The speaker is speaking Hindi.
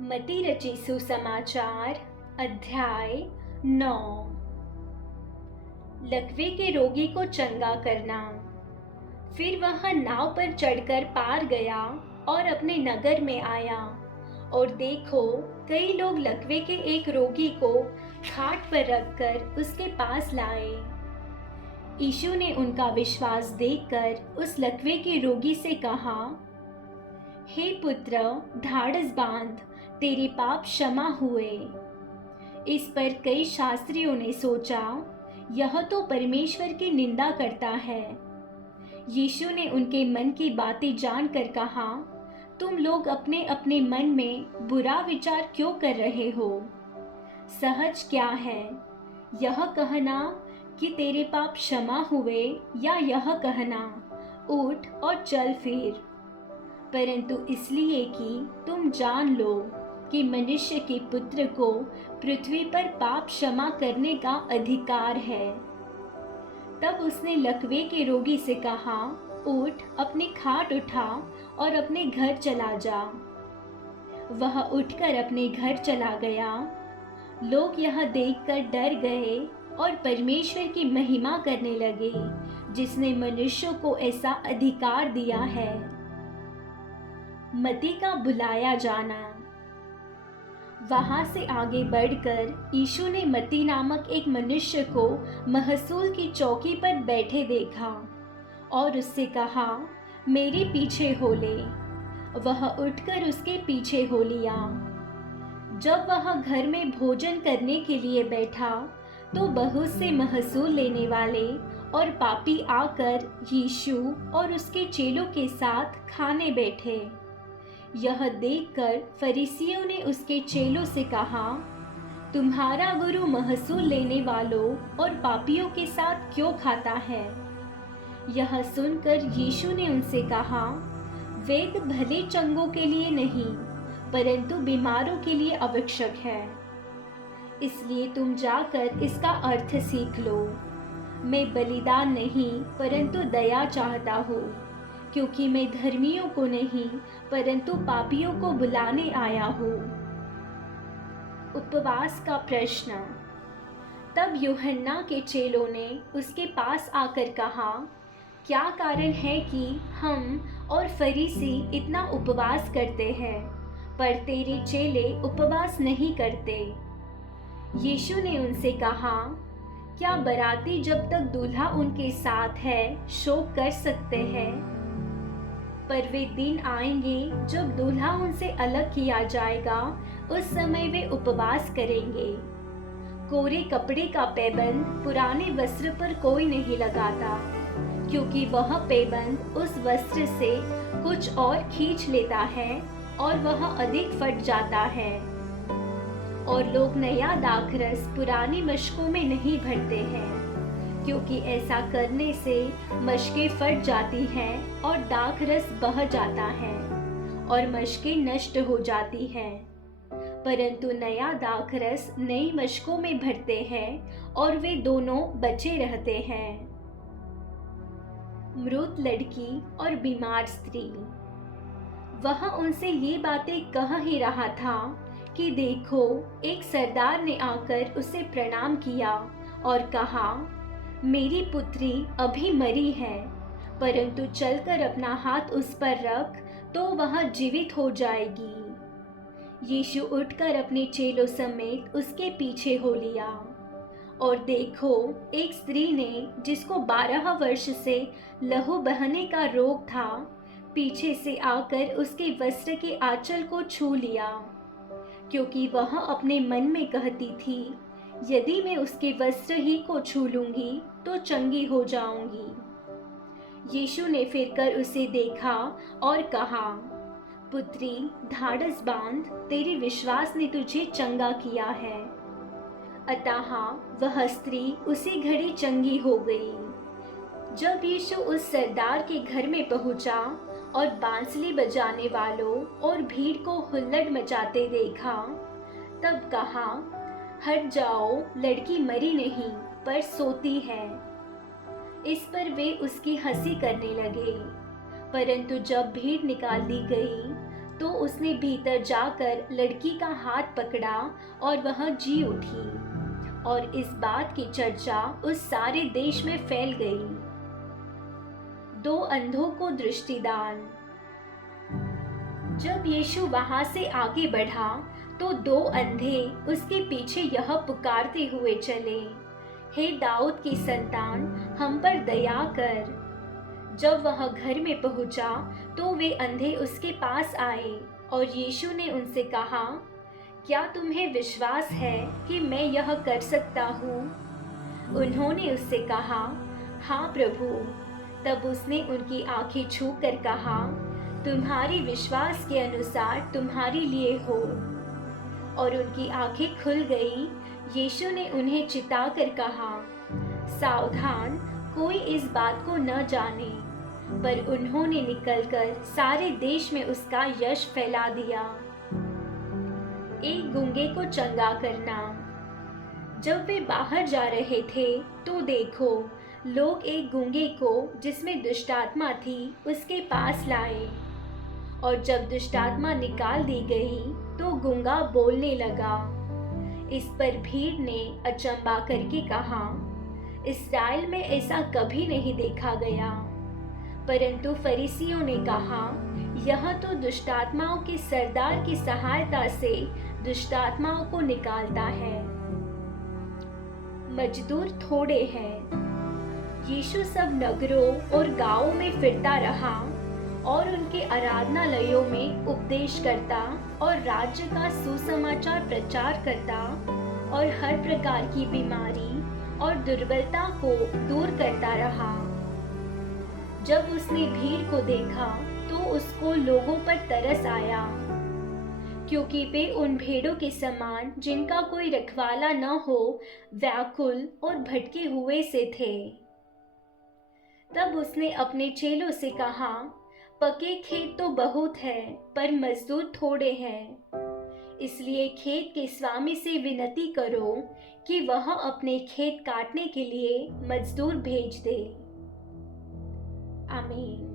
मती रची सुसमाचार अध्याय 9। लकवे के रोगी को चंगा करना। फिर वह नाव पर चढ़कर पार गया और अपने नगर में आया, और देखो, कई लोग लकवे के एक रोगी को खाट पर रखकर उसके पास लाए। यीशु ने उनका विश्वास देखकर उस लकवे के रोगी से कहा, हे पुत्र, ढाढ़स बांध, तेरे पाप क्षमा हुए। इस पर कई शास्त्रियों ने सोचा, यह तो परमेश्वर की निंदा करता है। यीशु ने उनके मन की बातें जानकर कहा, तुम लोग अपने अपने मन में बुरा विचार क्यों कर रहे हो? सहज क्या है, यह कहना कि तेरे पाप क्षमा हुए, या यह कहना, उठ और चल फिर? परंतु इसलिए कि तुम जान लो कि मनुष्य के पुत्र को पृथ्वी पर पाप क्षमा करने का अधिकार है। तब उसने लकवे के रोगी से कहा, उठ, अपनी खाट उठा और अपने घर चला जा। वह उठकर अपने घर चला गया। लोग यह देखकर डर गए और परमेश्वर की महिमा करने लगे, जिसने मनुष्यों को ऐसा अधिकार दिया है। मती का बुलाया जाना। वहां से आगे बढ़कर यीशु ने मती नामक एक मनुष्य को महसूल की चौकी पर बैठे देखा और उससे कहा, मेरे पीछे हो ले। वह उठकर उसके पीछे हो लिया। जब वह घर में भोजन करने के लिए बैठा, तो बहुत से महसूल लेने वाले और पापी आकर यीशु और उसके चेलों के साथ खाने बैठे। यह देखकर फरीसियों ने उसके चेलों से कहा, तुम्हारा गुरु महसूल लेने वालों और पापियों के साथ क्यों खाता है? यह सुनकर यीशु ने उनसे कहा, वेद भले चंगों के लिए नहीं, परंतु बीमारों के लिए आवश्यक है। इसलिए तुम जाकर इसका अर्थ सीख लो। मैं बलिदान नहीं, परंतु दया चाहता हूँ, क्योंकि मैं धर्मियों को नहीं, परंतु पापियों को बुलाने आया हूँ। उपवास का प्रश्न। तब यूहन्ना के चेलों ने उसके पास आकर कहा, क्या कारण है कि हम और फरीसी इतना उपवास करते हैं, पर तेरे चेले उपवास नहीं करते? यीशु ने उनसे कहा, क्या बराती जब तक दूल्हा उनके साथ है शोक कर सकते हैं? पर वे दिन आएंगे जब दूल्हा उनसे अलग किया जाएगा, उस समय वे उपवास करेंगे। कोरे कपड़े का पैबंद पुराने वस्त्र पर कोई नहीं लगाता, क्योंकि वह पैबंद उस वस्त्र से कुछ और खींच लेता है और वह अधिक फट जाता है। और लोग नया दाखरस पुरानी मशकों में नहीं भरते हैं, क्योंकि ऐसा करने से मशकें फट जाती हैं और दाखरस बह जाता है और मशकें नष्ट हो जाती हैं। परंतु नया दाखरस नई मशकों में भरते हैं और वे दोनों बचे रहते हैं। मृत लड़की और बीमार स्त्री। वह उनसे ये बातें कह ही रहा था कि देखो, एक सरदार ने आकर उसे प्रणाम किया और कहा, मेरी पुत्री अभी मरी है, परंतु चलकर अपना हाथ उस पर रख तो वह जीवित हो जाएगी। यीशु उठकर अपने चेलों समेत उसके पीछे हो लिया। और देखो, एक स्त्री ने, जिसको 12 वर्ष से लहू बहने का रोग था, पीछे से आकर उसके वस्त्र के आंचल को छू लिया, क्योंकि वह अपने मन में कहती थी, यदि मैं उसके वस्त्र ही को छू लूंगी तो चंगी हो जाऊंगी। यीशु ने फिरकर उसे देखा और कहा, पुत्री, ढाढ़स बांध, तेरे विश्वास ने तुझे चंगा किया है। अतः वह स्त्री उसी घड़ी चंगी हो गई। जब यीशु उस सरदार के घर में पहुंचा और बांसुरी बजाने वालों और भीड़ को हुल्लड़ मचाते देखा, तब कहा, हट जाओ, लड़की मरी नहीं पर सोती है। इस पर वे उसकी हंसी करने लगे। परंतु जब भीड़ निकाल दी गई, तो उसने भीतर जाकर लड़की का हाथ पकड़ा और वह जी उठी, और इस बात की चर्चा उस सारे देश में फैल गई। दो अंधों को दृष्टिदान। जब यीशु वहां से आगे बढ़ा तो दो अंधे उसके पीछे यह पुकारते हुए चले, हे दाऊद की संतान, हम पर दया कर। जब वह घर में पहुंचा तो वे अंधे उसके पास आए और यीशु ने उनसे कहा, क्या तुम्हें विश्वास है कि मैं यह कर सकता हूँ? उन्होंने उससे कहा, हाँ प्रभु। तब उसने उनकी आंखें छू कर कहा, तुम्हारी विश्वास के अनुसार तुम्हारे लिए हो। और उनकी आंखें खुल गई। यीशु ने उन्हें चिताकर कहा, सावधान, कोई इस बात को न जाने। पर उन्होंने निकलकर सारे देश में उसका यश फैला दिया। एक गूंगे को चंगा करना। जब वे बाहर जा रहे थे तो देखो, लोग एक गूंगे को जिसमें दुष्टात्मा थी उसके पास लाए, और जब दुष्टात्मा निकाल दी गई तो गूंगा बोलने लगा। इस पर भीड़ ने अचंबा करके कहा, इस्राएल में ऐसा कभी नहीं देखा गया। परंतु फरीसियों ने कहा, यह तो दुष्टात्माओं के सरदार की सहायता से दुष्टात्माओं को निकालता है। मजदूर थोड़े हैं। यीशु सब नगरों और गांवों में फिरता रहा और उनके आराधनालयों में उपदेश करता और राज्य का सुसमाचार प्रचार करता और हर प्रकार की बीमारी और दुर्बलता को दूर करता रहा। जब उसने भीड़ को देखा तो उसको लोगों पर तरस आया, क्योंकि वे उन भेड़ों के समान जिनका कोई रखवाला न हो, व्याकुल और भटके हुए से थे। तब उसने अपने चेलों से कहा, पके खेत तो बहुत है पर मजदूर थोड़े हैं। इसलिए खेत के स्वामी से विनती करो कि वह अपने खेत काटने के लिए मजदूर भेज दे। आमीन।